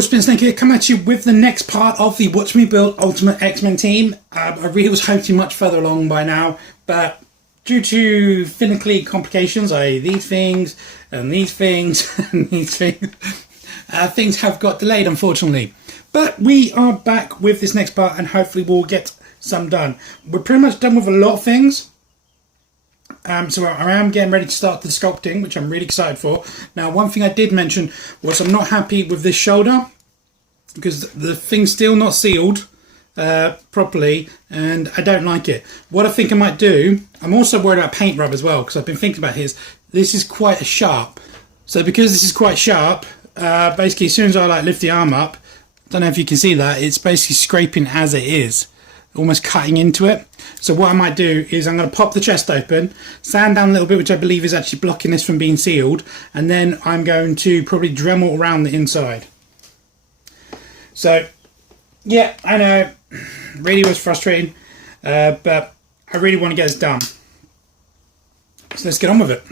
all, Spin Snake here, coming at you with the next part of the Watch Me Build Ultimate X-Men team. I really was hoping much further along by now, but due to finicky complications, i.e. these things, and these things, and these things, things have got delayed, unfortunately. But we are back with this next part, and hopefully we'll get some done. We're pretty much done with a lot of things. So I am getting ready to start the sculpting, which I'm really excited for. Now, one thing I did mention was I'm not happy with this shoulder because the thing's still not sealed properly, and I don't like it. What I think I might do, I'm also worried about paint rub as well, because I've been thinking about this is quite sharp. So because this is quite sharp, basically as soon as I lift the arm up, I don't know if you can see that, it's basically scraping as it is, almost cutting into it. So what I might do is I'm going to pop the chest open, sand down a little bit, which I believe is actually blocking this from being sealed, and then I'm going to probably Dremel around the inside. So yeah, I know, really was frustrating, but I really want to get this done. So let's get on with it.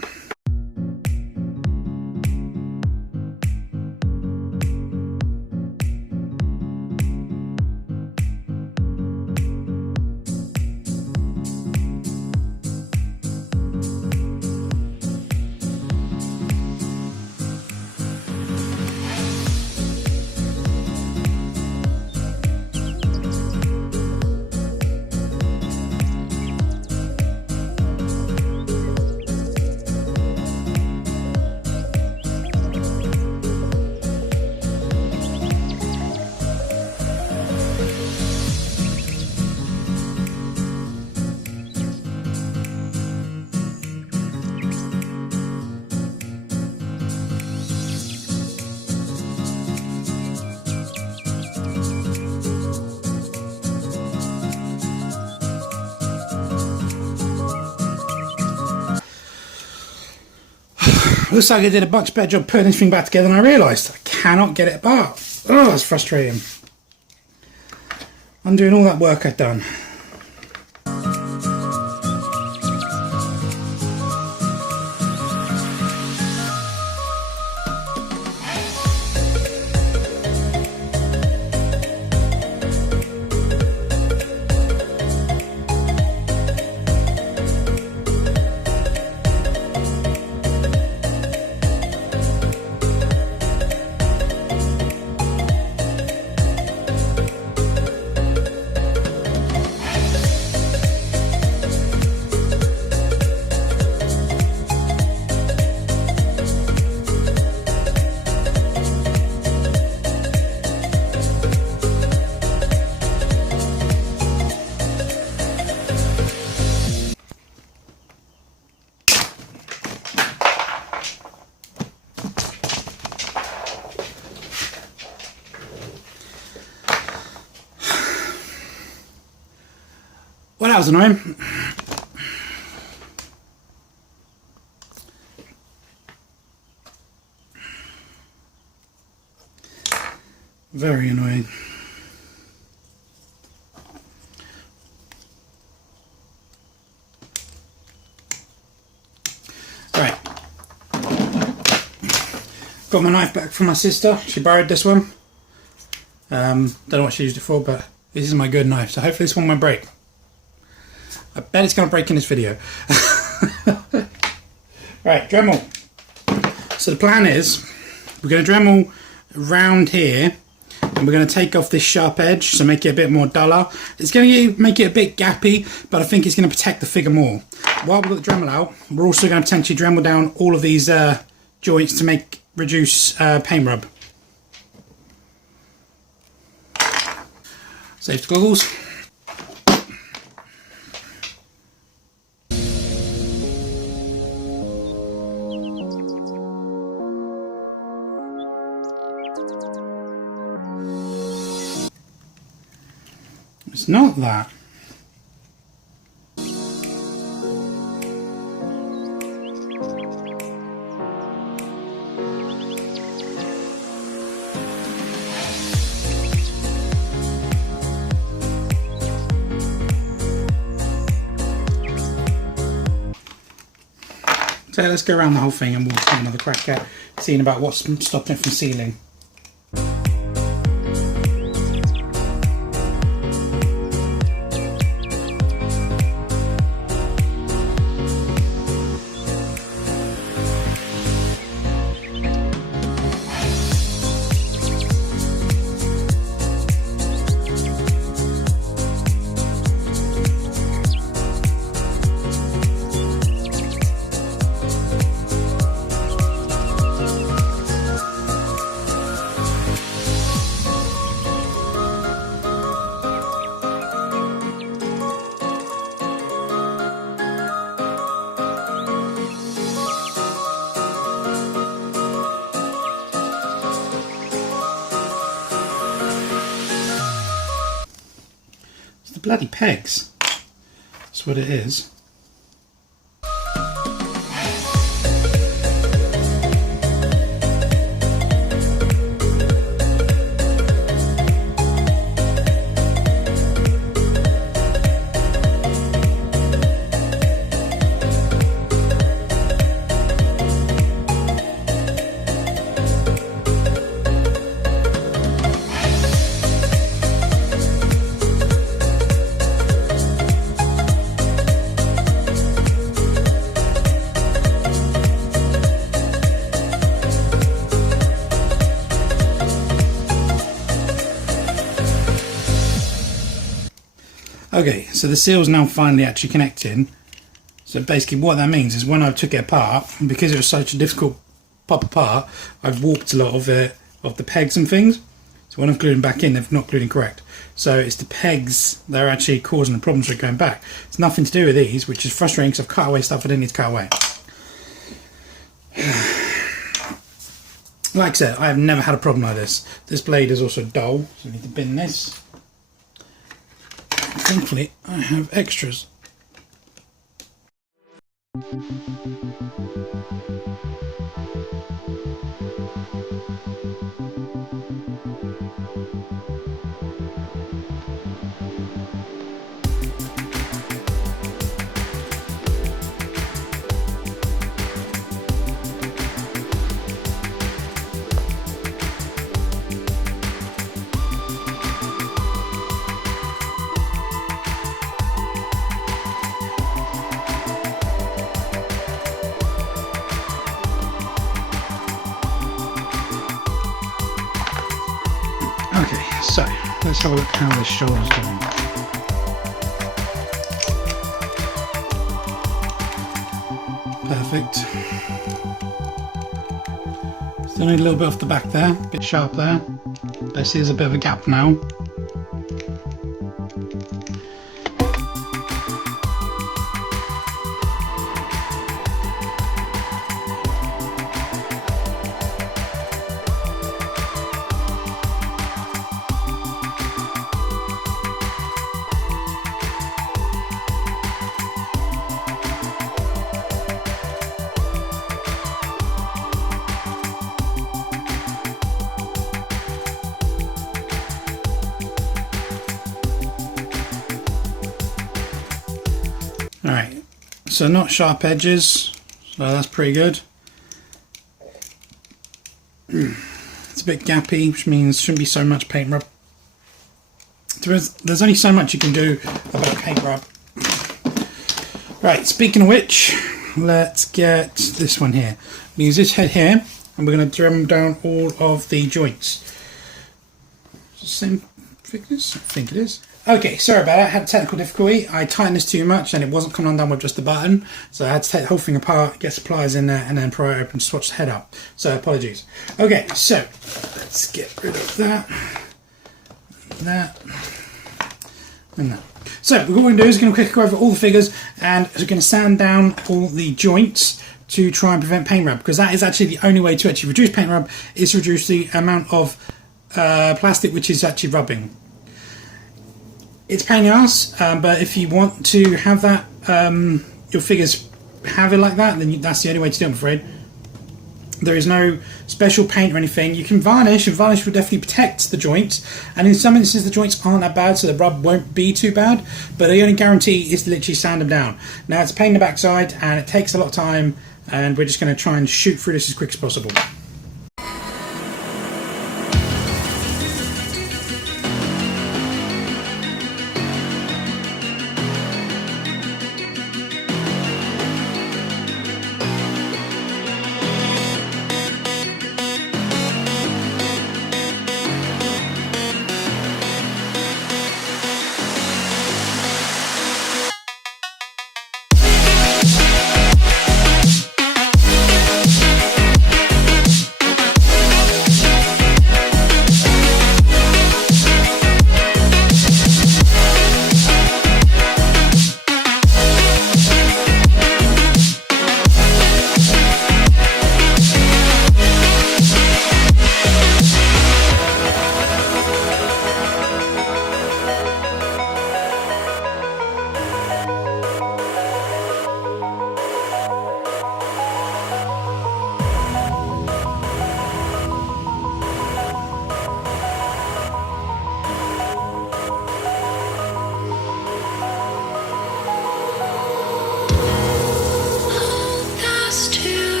Looks like I did a much better job putting this thing back together than I realised. I cannot get it apart. Oh, that's frustrating. Undoing all that work I've done. Well, that was annoying. Very annoying. Right. Got my knife back from my sister. She borrowed this one. Don't know what she used it for, but this is my good knife, so hopefully this one won't break. I bet it's going to break in this video. Right, Dremel. So the plan is, we're going to Dremel around here, and we're going to take off this sharp edge, so make it a bit more duller. It's going to make it a bit gappy, but I think it's going to protect the figure more. While we've got the Dremel out, we're also going to potentially Dremel down all of these joints to reduce paint rub. Safety goggles. It's not that. So let's go around the whole thing and we'll have another crack at seeing about what's stopping it from sealing. bloody pegs. That's what it is. Okay, so the seal's now finally actually connecting. So basically what that means is when I took it apart, because it was such a difficult pop apart, I've warped a lot of the pegs and things. So when I've glued them back in, they've not glued in correct. So it's the pegs that are actually causing the problems with going back. It's nothing to do with these, which is frustrating because I've cut away stuff I didn't need to cut away. Like I said, I have never had a problem like this. This blade is also dull, so I need to bin this. Thankfully, I have extras. Okay, so let's have a look how this shoulder's doing. Perfect. Still need a little bit off the back there, a bit sharp there. I see there's a bit of a gap now. Alright, so not sharp edges, so that's pretty good. It's a bit gappy, which means shouldn't be so much paint rub. There's only so much you can do about paint rub. Right, speaking of which, let's get this one here. We use this head here, and we're going to drum down all of the joints. Same thickness? I think it is. Okay, sorry about that. I had technical difficulty. I tightened this too much and it wasn't coming undone with just the button. So I had to take the whole thing apart, get supplies in there, and then pry it open to swatch the head up. So apologies. Okay, so let's get rid of that, and that. So what we're going to do is going to quickly go over all the figures, and we're going to sand down all the joints to try and prevent paint rub, because that is actually the only way to actually reduce paint rub, is to reduce the amount of plastic which is actually rubbing. It's a pain in the ass, but if you want to have that, your figures have it like that, then that's the only way to do it, I'm afraid. There is no special paint or anything. You can varnish, and varnish will definitely protect the joints, and in some instances the joints aren't that bad, so the rub won't be too bad, but the only guarantee is to literally sand them down. Now it's a pain in the backside, and it takes a lot of time, and we're just going to try and shoot through this as quick as possible.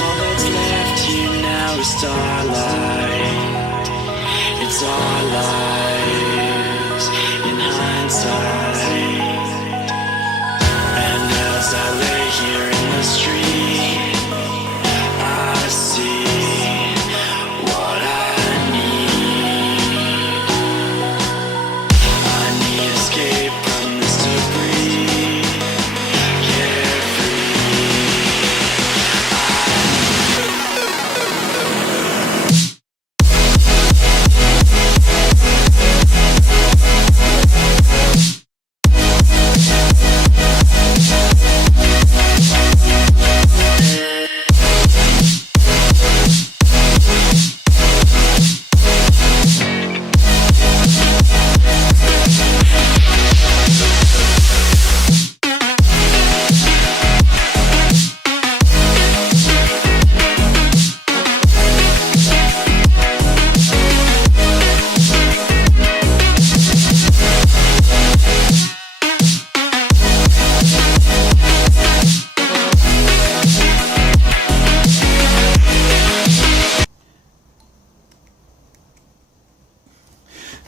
all that's left here now is starlight. It's our lives in hindsight. And as I lay here in the street, I see what I need. I need escape from this debris. Carefree.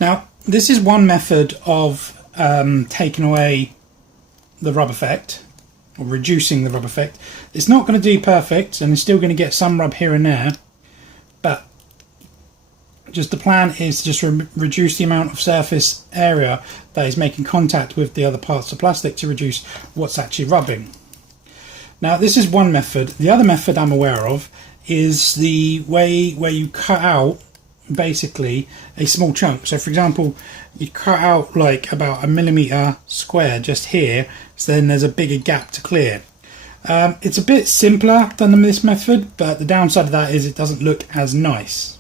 Now, this is one method of taking away the rub effect, or reducing the rub effect. It's not going to do perfect, and it's still going to get some rub here and there, but just the plan is to just reduce the amount of surface area that is making contact with the other parts of plastic to reduce what's actually rubbing. Now, this is one method. The other method I'm aware of is the way where you cut out basically a small chunk. So for example, you cut out like about 1 millimeter square just here, so then there's a bigger gap to clear. It's a bit simpler than this method, but the downside of that is it doesn't look as nice.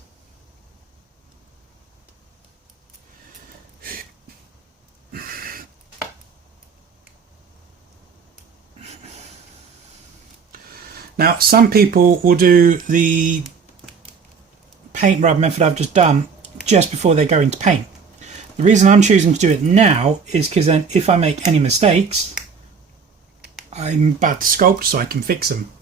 Now, some people will do the paint rub method I've just done just before they go into paint. The reason I'm choosing to do it now is because then if I make any mistakes, I'm about to sculpt so I can fix them.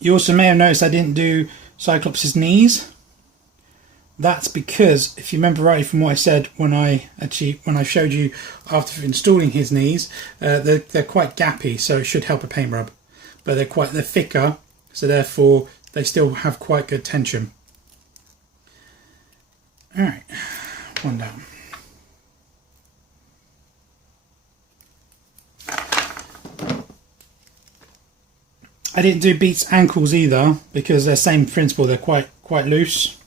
You also may have noticed I didn't do Cyclops' knees. That's because, if you remember rightly from what I said when I showed you after installing his knees, they're quite gappy, so it should help a paint rub. But they're thicker, so therefore they still have quite good tension. All right, one down. I didn't do Beat's ankles either because they're same principle. They're quite loose.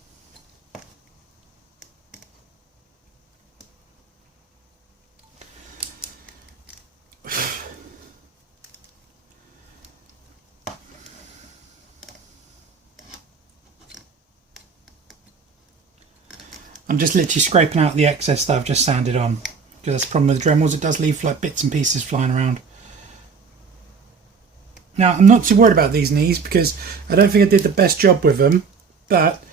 I'm just literally scraping out the excess that I've just sanded on, because that's the problem with the Dremels. It does leave like bits and pieces flying around. Now, I'm not too worried about these knees because I don't think I did the best job with them, but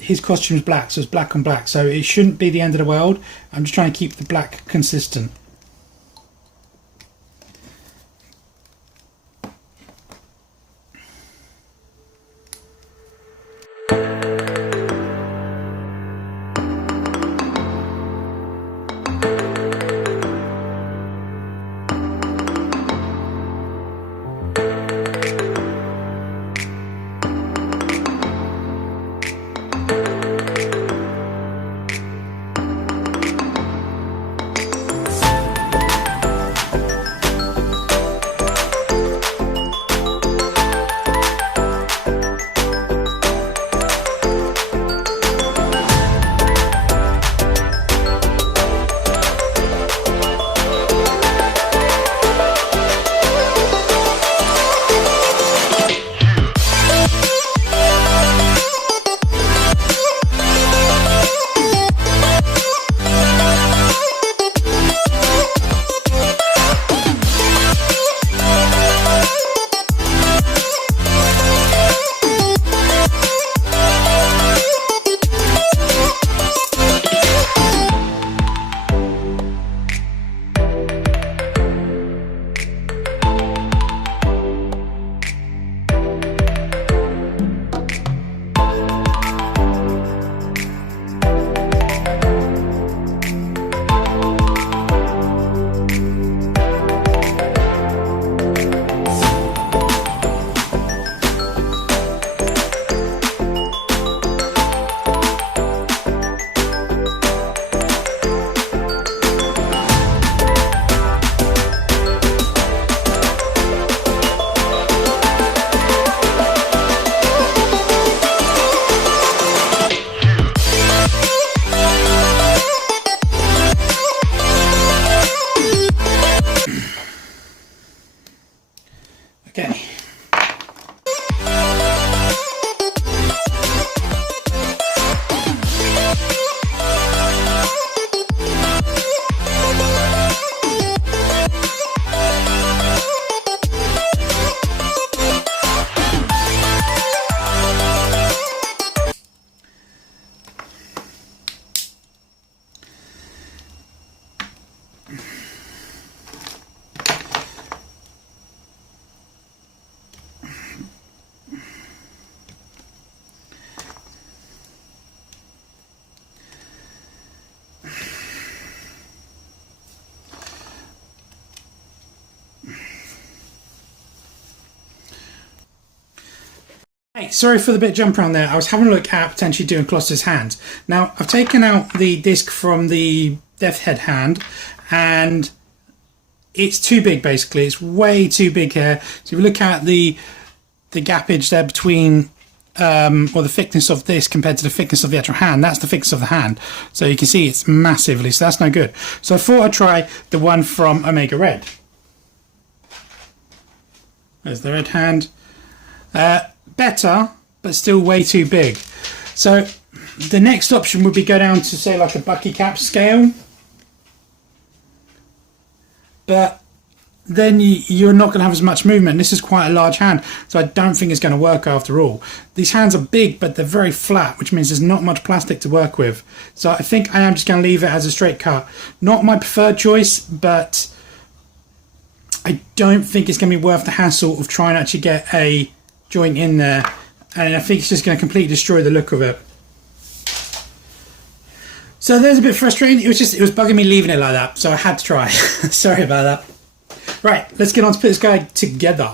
his costume's black, so it's black on black, so it shouldn't be the end of the world. I'm just trying to keep the black consistent. Okay. Hey, sorry for the bit jump around there. I was having a look at potentially doing Colossus' hand. Now, I've taken out the disc from the Death Head hand, and it's too big, basically. It's way too big here. So if you look at the gappage there between, or the thickness of this compared to the thickness of the actual hand, that's the thickness of the hand. So you can see it's massively, so that's no good. So I thought I'd try the one from Omega Red. There's the red hand. Better, but still way too big. So the next option would be go down to, say, like a Bucky Cap scale, but then you're not going to have as much movement. This is quite a large hand, so I don't think it's going to work after all. These hands are big, but they're very flat, which means there's not much plastic to work with. So I think I am just going to leave it as a straight cut. Not my preferred choice, but I don't think it's going to be worth the hassle of trying to actually get a joint in there, and I think it's just going to completely destroy the look of it. So there's a bit frustrating. It was bugging me leaving it like that, so I had to try. Sorry about that. Right, let's get on to put this guy together.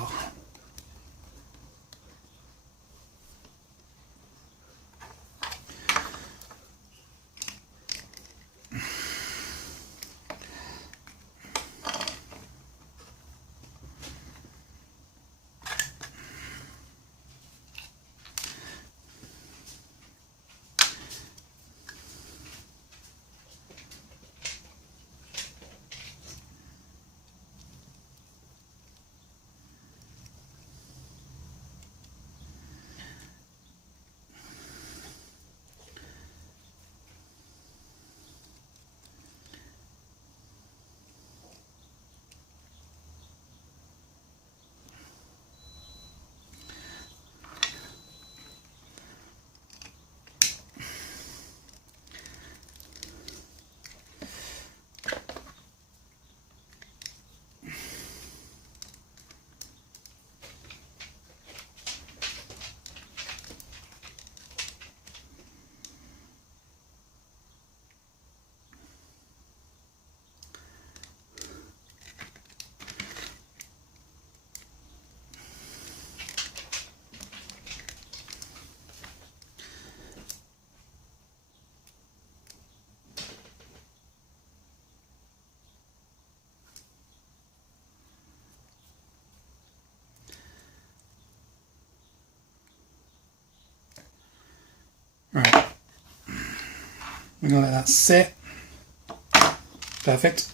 Right, we're going to let that sit. Perfect.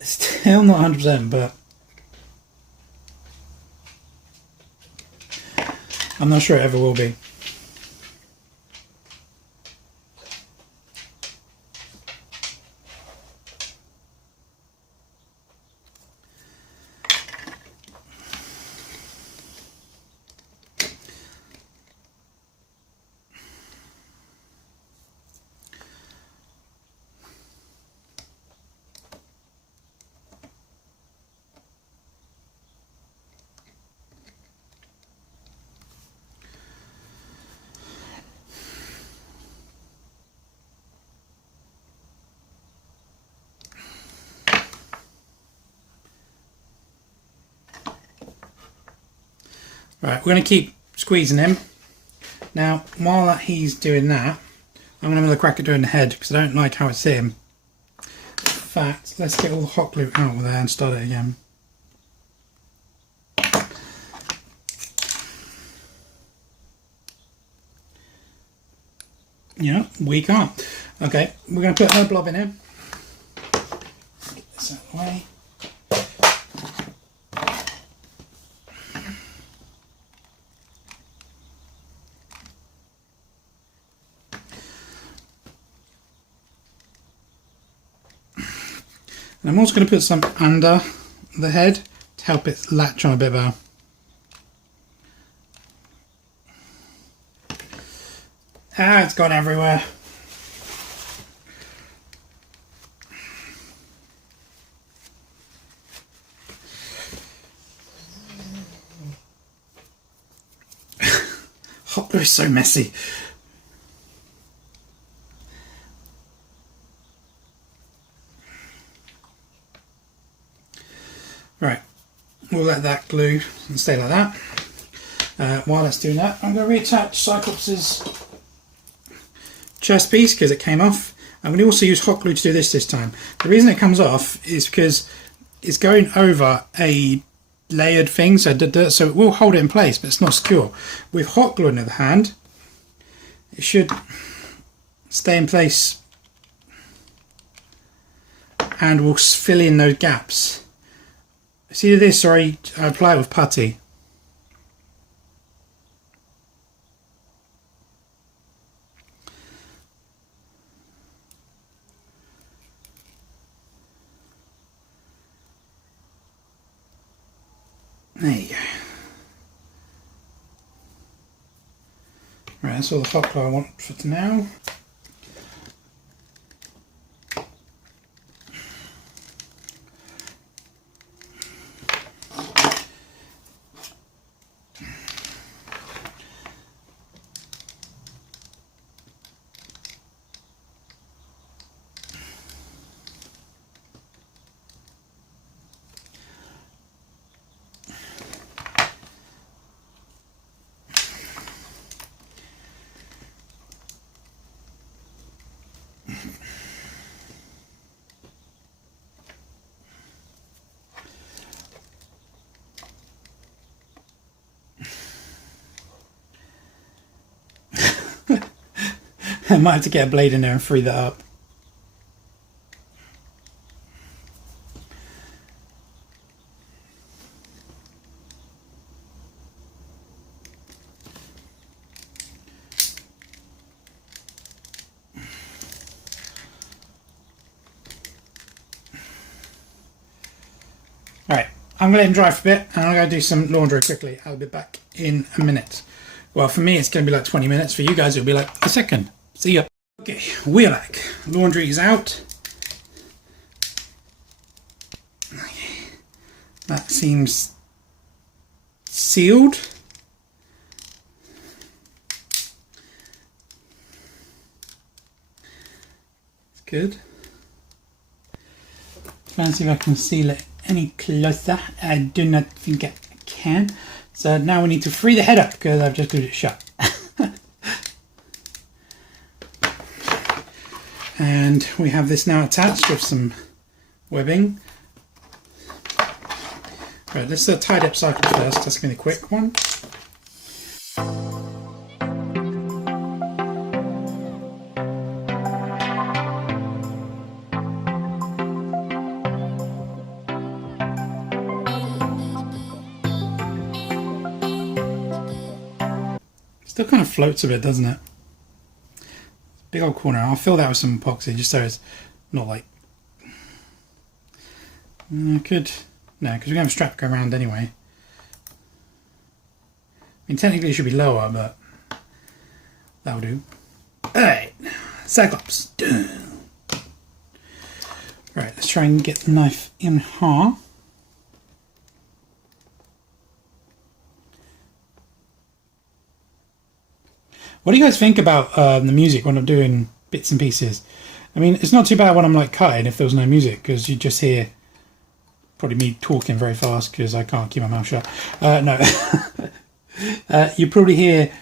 Still not 100%, but I'm not sure it ever will be. Right, we're going to keep squeezing him. Now, while he's doing that, I'm going to have a crack at doing the head, because I don't like how it's sitting. fact, let's get all the hot glue out of there and start it again. Yeah, we can't. Okay, we're going to put her blob in here. Get this out of the way. And I'm also going to put some under the head to help it latch on a bit better. Ah, it's gone everywhere. Hot glue is so messy. Right, we'll let that glue and stay like that. While that's doing that, I'm going to reattach Cyclops' chest piece because it came off. I'm going to also use hot glue to do this time. The reason it comes off is because it's going over a layered thing, so it will hold it in place, but it's not secure. With hot glue on the other hand, it should stay in place and will fill in those gaps. See this, or I apply it with putty. There you go. Right, that's all the hot glue I want for now. I might have to get a blade in there and free that up. Alright, I'm going to let him dry for a bit and I'm going to do some laundry quickly. I'll be back in a minute. Well, for me it's going to be like 20 minutes. For you guys it'll be like a second. See ya. Okay, we're back. Laundry is out. Okay. That seems sealed. It's good. Try and see if I can seal it any closer. I do not think I can. So now we need to free the head up because I've just glued it shut. And we have this now attached with some webbing. Right, let's tidy up Cyclops first. That's going to be a quick one. Still kind of floats a bit, doesn't it? Big old corner. I'll fill that with some epoxy just so it's not like... I could... No, because we're going to have a strap go around anyway. I mean, technically it should be lower, but that'll do. Alright, Cyclops. Right, let's try and get the knife in half. What do you guys think about the music when I'm doing bits and pieces? I mean, it's not too bad when I'm like cutting if there was no music, because you just hear probably me talking very fast because I can't keep my mouth shut. No. You probably hear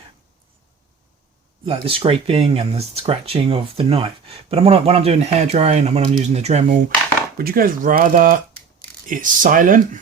like the scraping and the scratching of the knife. But when I'm doing hair drying and when I'm using the Dremel, Would you guys rather it's silent?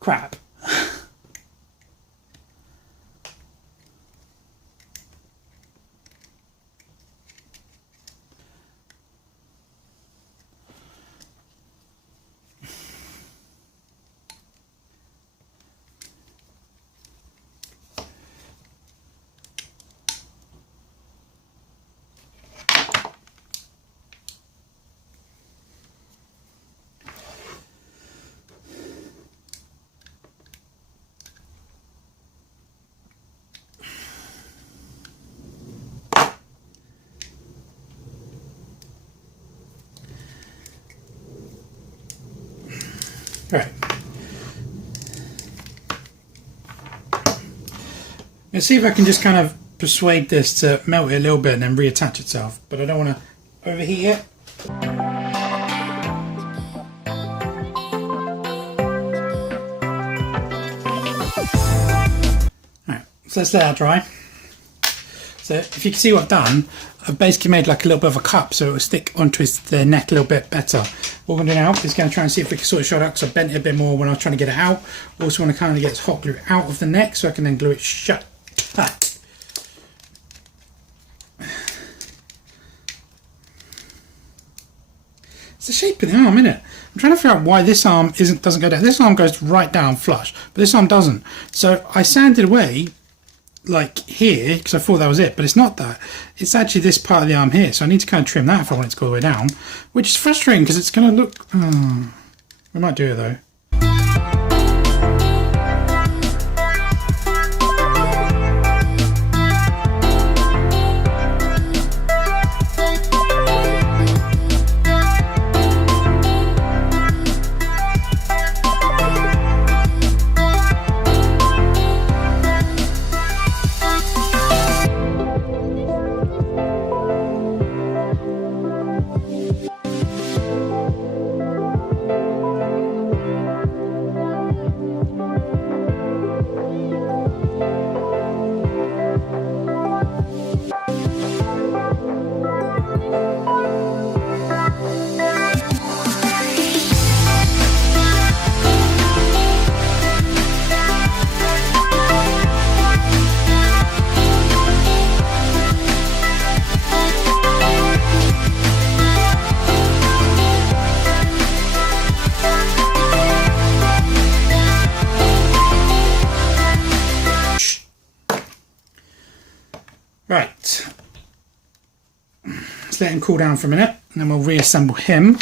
Crap. Right. Let's see if I can just kind of persuade this to melt it a little bit and then reattach itself, but I don't want to overheat it. Alright, so let's let that dry. So if you can see what I've done, I've basically made like a little bit of a cup so it will stick onto the neck a little bit better. What we're going to do now is going to try and see if we can sort of shut out, because I bent it a bit more when I was trying to get it out. Also want to kind of get this hot glue out of the neck so I can then glue it shut. It's the shape of the arm, isn't it? I'm trying to figure out why this arm doesn't go down. This arm goes right down flush, but this arm doesn't. So I sanded away like here because I thought that was it, but it's not that. It's actually this part of the arm here, so I need to kind of trim that if I want it to go all the way down, which is frustrating because it's going to look... we might do it though. Right, let's let him cool down for a minute and then we'll reassemble him.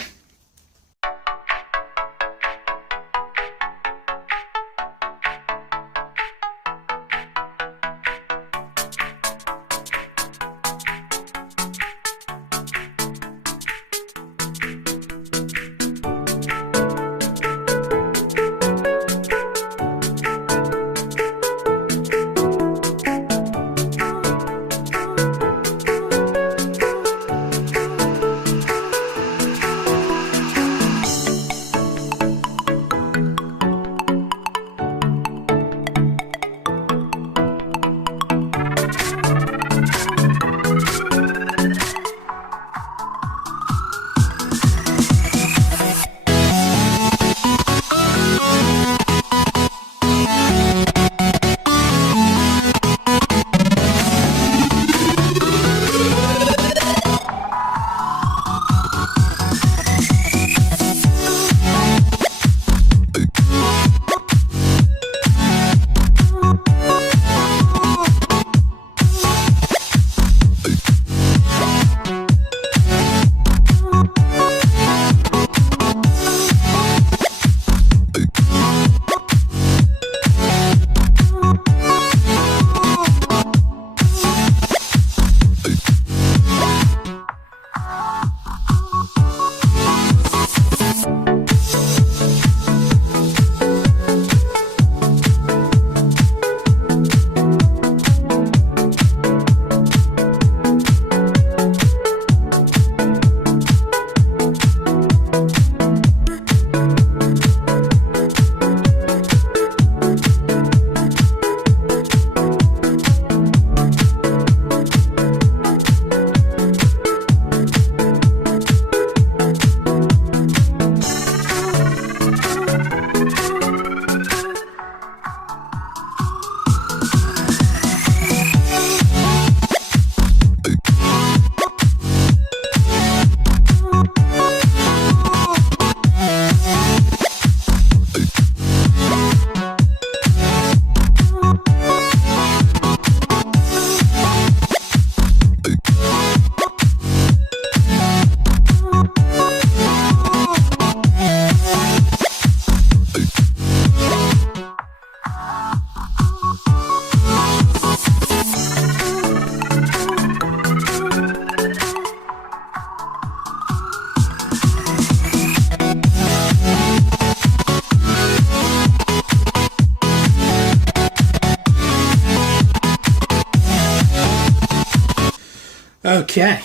Okay.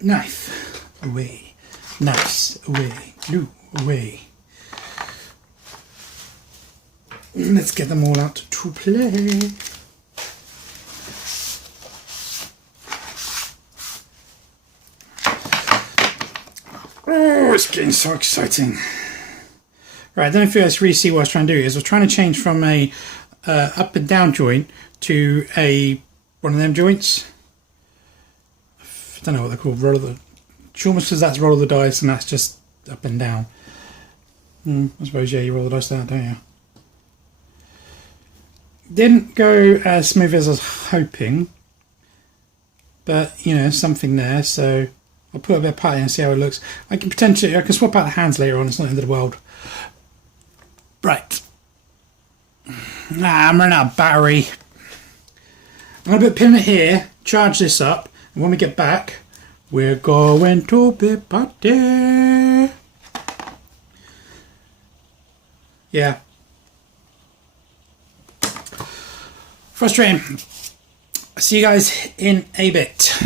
Knife away. Knives away. Glue away. Let's get them all out to play. Oh, it's getting so exciting. Right, I don't know if you guys really see what I was trying to do. I was trying to change from a up and down joint to one of them joints. I don't know what they're called. She almost says that's roll of the dice and that's just up and down. I suppose, yeah, you roll the dice down, don't you? Didn't go as smooth as I was hoping, but you know, something there. So I'll put a bit of putty and see how it looks. I can swap out the hands later on. It's not the end of the world. Right. I'm running out of battery. I'm going to put it here, charge this up, and when we get back, we're going to be party. Yeah. Frustrating. See you guys in a bit.